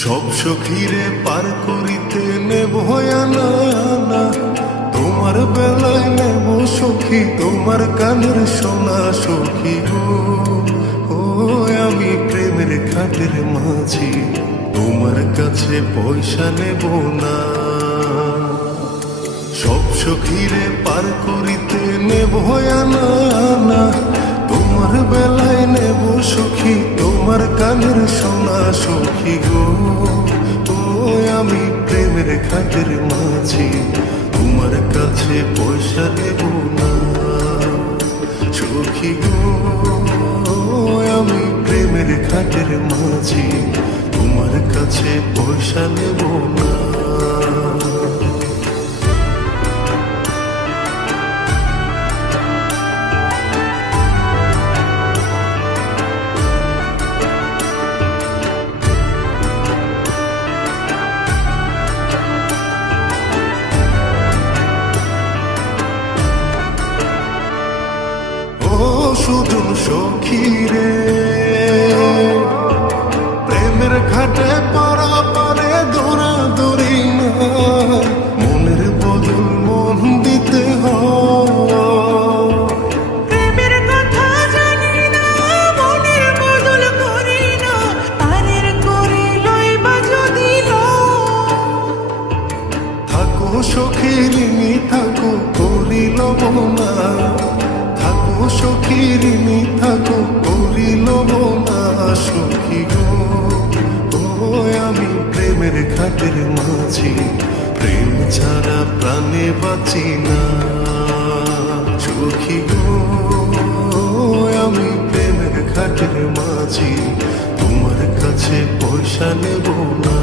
সব সখীরে পার করিতে নেব আনা আনা, তোমার বেলায় নেব সখী তোমার কানের সোনা সখী গো। ও আমি প্রেমের খাটের মাঝি, তোমার কাছে পয়সা নেব না। সব সখীরে পার করিতে নেব আনা আনা, তোমার বেলায় নেব সখী তোমার কানের সোনা সখী গো। ও আমি প্রেমের খাটের মাঝি, তোমার কাছে পয়সা নেব না সখী গো। আমি প্রেমের খাটের মাঝি, তোমার কাছে পয়সা নেব না। সুজন সখী রে, প্রেমের ঘাটে পারা পারে দৌড়া দৌড়ি না, মনের বদল মন দিতে হয়। প্রেমের কথা জানি না, মনের বদল করি না, পারের করে লইবা যদি থাকো সখী ঋণী থাকো করিল না, থাকো সখী ঋণী থাকো করিল না সখী গো। ও আমি প্রেমের ঘাটের মাঝি, প্রেম ছাড়া প্রাণে বাঁচি না সখী গো। আমি প্রেমের ঘাটের মাঝি, তোমার কাছে পয়সা নেব না।